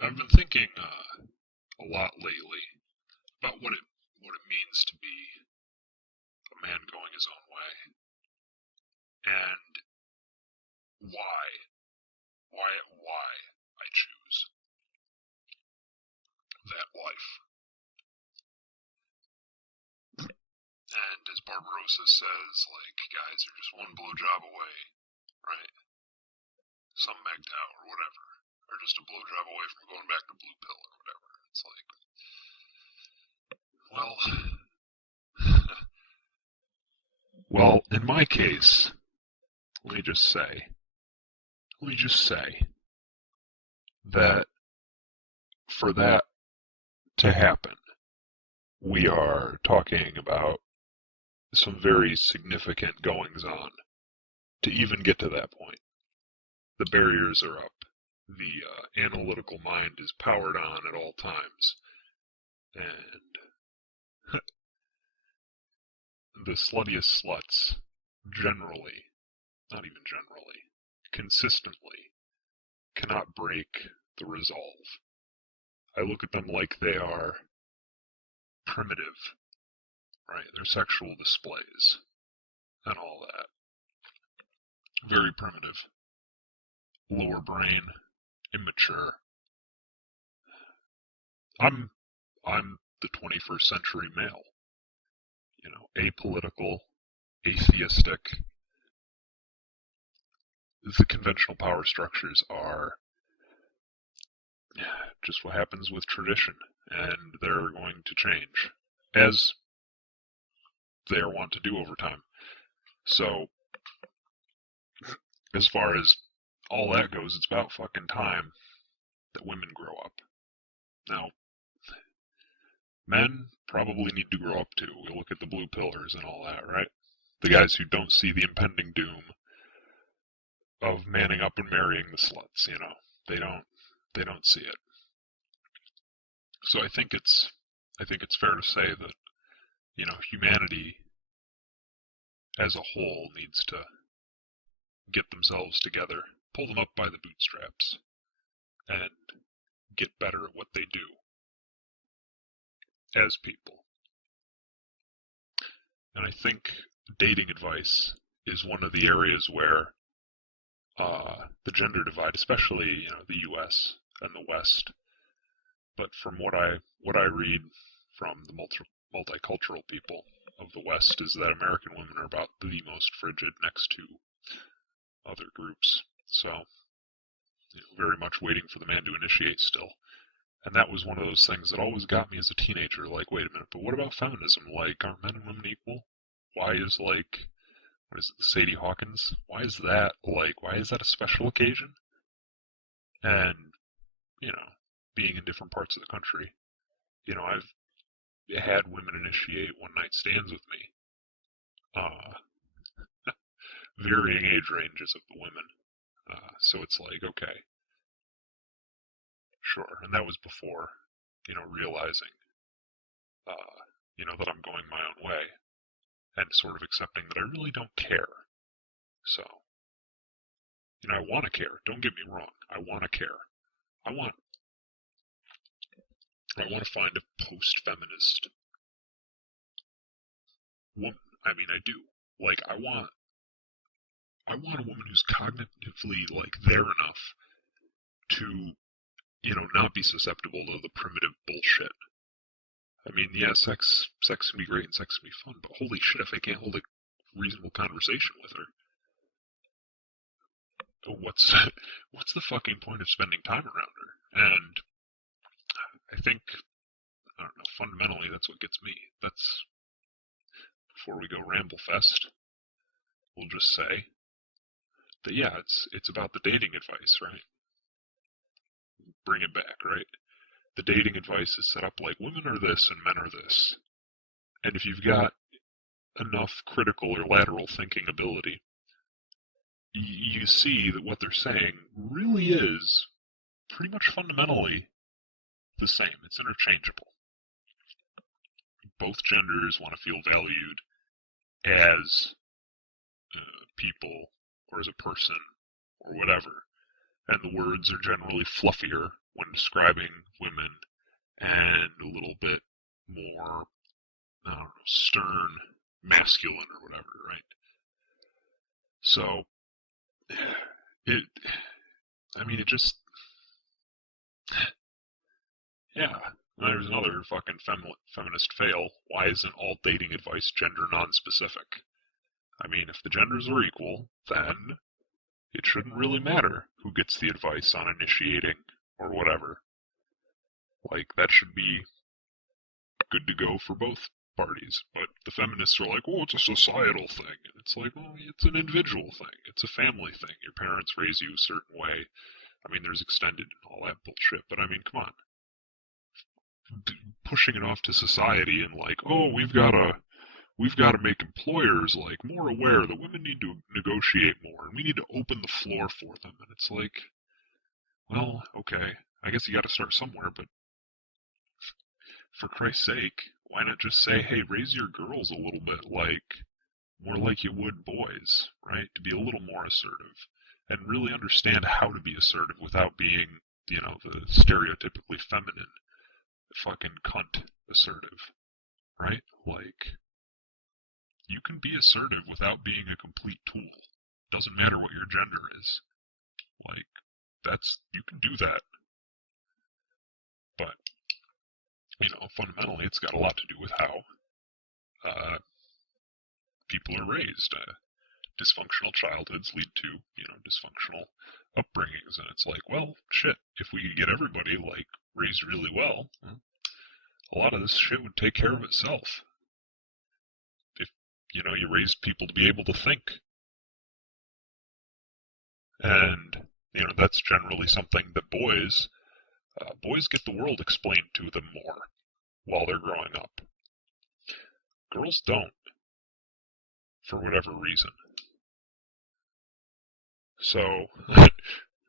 I've been thinking a lot lately about what it means to be a man going his own way, and why why I choose that life. And as Barbarossa says, like, guys are just one blowjob away, right? Some mgtow or whatever, or just a blowjob away from going back to blue pill or whatever. It's like, well, well, in my case, let me just say, let me just say that for that to happen, we are talking about some very significant goings on to even get to that point. The barriers are up. The analytical mind is powered on at all times. And the sluttiest sluts, generally, not even generally, consistently, cannot break the resolve. I look at them like they are primitive, right? Their sexual displays and all that. Very primitive. Lower brain, immature. I'm I'm the 21st century male. Apolitical, atheistic. The conventional power structures are just what happens with tradition, and they're going to change, as they are wont to do over time. So, as far as all that goes, it's about fucking time that women grow up. Now, men probably need to grow up too. We look at the blue pillars and all that, right? The guys who don't see the impending doom of manning up and marrying the sluts, They don't see it. So I think it's fair to say that, humanity as a whole needs to get themselves together, pull them up by the bootstraps, and get better at what they do as people. And I think dating advice is one of the areas where the gender divide, especially the U.S. and the West, but from what I read from the multicultural people of the West, is that American women are about the most frigid next to other groups. So, very much waiting for the man to initiate still. And that was one of those things that always got me as a teenager. Like, wait a minute, but what about feminism? Like, aren't men and women equal? Why is, like, what is it, Sadie Hawkins? Why is that a special occasion? And, you know, being in different parts of the country, I've had women initiate one night stands with me. Uh, Varying age ranges of the women. So it's like, okay, sure. And that was before, realizing, that I'm going my own way and sort of accepting that I really don't care. So, I want to care. Don't get me wrong. I want to care. I want I want to find a post-feminist woman. I mean, I do. Like, I want a woman who's cognitively like there enough to, not be susceptible to the primitive bullshit. I mean, yeah, sex can be great and sex can be fun, but holy shit, if I can't hold a reasonable conversation with her, what's what's the fucking point of spending time around her? And I think, I don't know, fundamentally that's what gets me. That's, before we go ramble fest, we'll just say that, yeah, it's about the dating advice, right? Bring it back, right? The dating advice is set up like women are this and men are this. And if you've got enough critical or lateral thinking ability, you see that what they're saying really is pretty much fundamentally the same. It's interchangeable. Both genders want to feel valued as people or as a person or whatever. And the words are generally fluffier when describing women and a little bit more, I don't know, stern, masculine or whatever, right? So, it, I mean, it just, yeah. There's another fucking feminist fail. Why isn't all dating advice gender non-specific? I mean, if the genders are equal, then it shouldn't really matter who gets the advice on initiating or whatever. Like, that should be good to go for both parties. But the feminists are like, oh, it's a societal thing. And it's like, well, it's an individual thing. It's a family thing. Your parents raise you a certain way. I mean, there's extended and all that bullshit. But I mean, come on. Pushing it off to society and like, oh, we've got to make employers like more aware that women need to negotiate more and we need to open the floor for them. And it's like, well, okay, I guess you got to start somewhere, but for Christ's sake, why not just say, hey, raise your girls a little bit more like you would boys, right? To be a little more assertive and really understand how to be assertive without being, the stereotypically feminine fucking cunt assertive, right? Like, you can be assertive without being a complete tool. Doesn't matter what your gender is. Like, you can do that. But, fundamentally, it's got a lot to do with how people are raised. Dysfunctional childhoods lead to, dysfunctional upbringings. And it's like, well, shit, if we could get everybody, raised really well, a lot of this shit would take care of itself. If, you raised people to be able to think. And, that's generally something that boys get the world explained to them more while they're growing up. Girls don't, for whatever reason. So,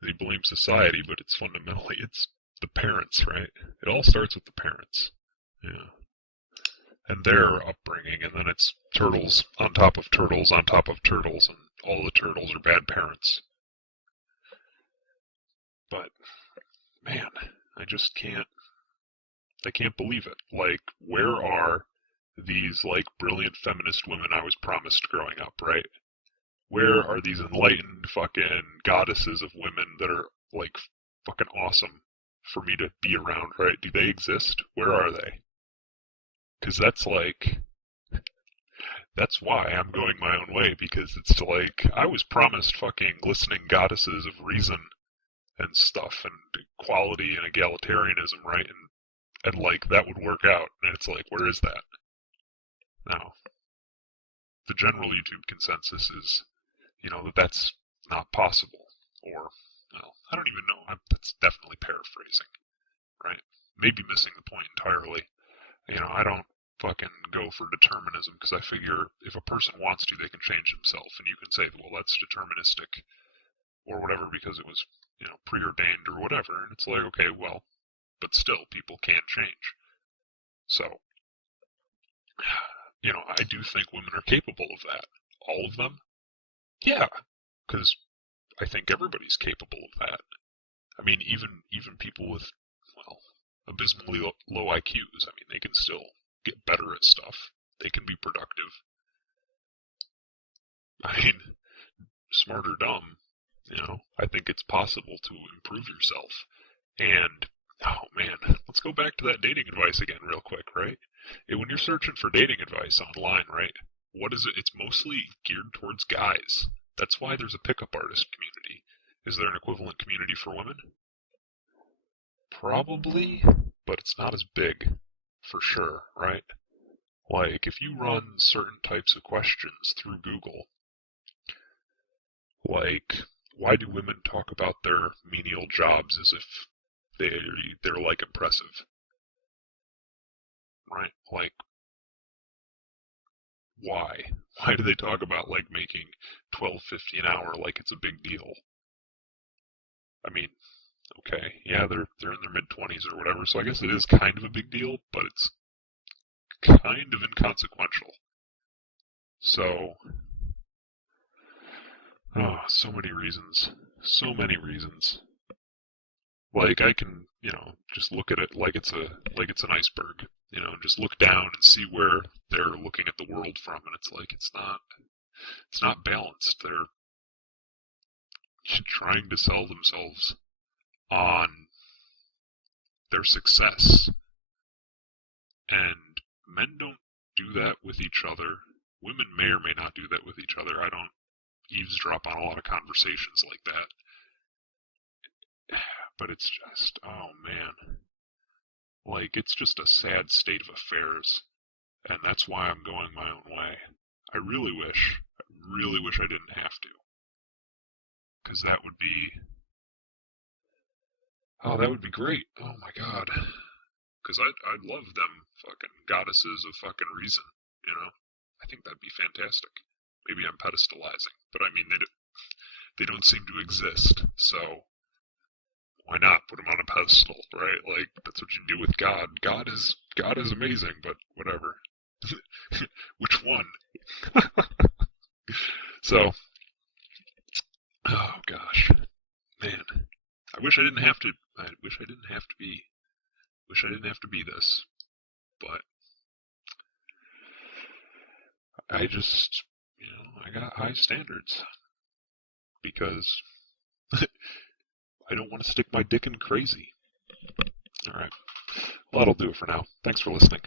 they blame society, but it's the parents, right? It all starts with the parents. Yeah. And their upbringing, and then it's turtles on top of turtles on top of turtles, and all the turtles are bad parents. But, man, I just can't believe it. Like, where are these, brilliant feminist women I was promised growing up, right? Where are these enlightened fucking goddesses of women that are, fucking awesome for me to be around, right? Do they exist? Where are they? Because that's why I'm going my own way, because it's I was promised fucking glistening goddesses of reason and stuff, and equality and egalitarianism, right? And that would work out, and it's where is that? Now, the general YouTube consensus is, that's not possible, or, well, I don't even know, that's definitely paraphrasing, right? Maybe missing the point entirely. I don't fucking go for determinism, because I figure if a person wants to, they can change themselves, and you can say, well, that's deterministic, or whatever, because it was, preordained or whatever, and it's okay, well, but still, people can change. So, I do think women are capable of that. All of them? Yeah, because I think everybody's capable of that. I mean, even people with, well, abysmally low IQs, I mean, they can still get better at stuff. They can be productive. I mean, smart or dumb, I think it's possible to improve yourself. And, oh man, let's go back to that dating advice again real quick, right? When you're searching for dating advice online, right, what is it? It's mostly geared towards guys. That's why there's a pickup artist community. Is there an equivalent community for women? Probably, but it's not as big, for sure, right? If you run certain types of questions through Google, why do women talk about their menial jobs as if they're impressive, right? Why? Why do they talk about making $12.50 an hour like it's a big deal? I mean, okay, yeah, they're in their mid-20s or whatever, so I guess it is kind of a big deal, but it's kind of inconsequential. So, oh, so many reasons. So many reasons. Like I can, just look at it like it's an iceberg, and just look down and see where they're looking at the world from, and it's like it's not balanced. They're trying to sell themselves on their success, and men don't do that with each other. Women may or may not do that with each other. I don't eavesdrop on a lot of conversations like that. But it's just, oh man. Like, it's just a sad state of affairs. And that's why I'm going my own way. I really wish I didn't have to. Because that would be great. Oh my god. Because I'd love them fucking goddesses of fucking reason, you know? I think that'd be fantastic. Maybe I'm pedestalizing, but I mean, they don't seem to exist, so why not put him on a pedestal, right? Like that's what you do with God. God is amazing, but whatever. Which one? So, oh gosh, man, I wish I didn't have to. I wish I didn't have to be. Wish I didn't have to be this, but I just, I got high standards because I don't want to stick my dick in crazy. All right, well that'll do it for now. Thanks for listening.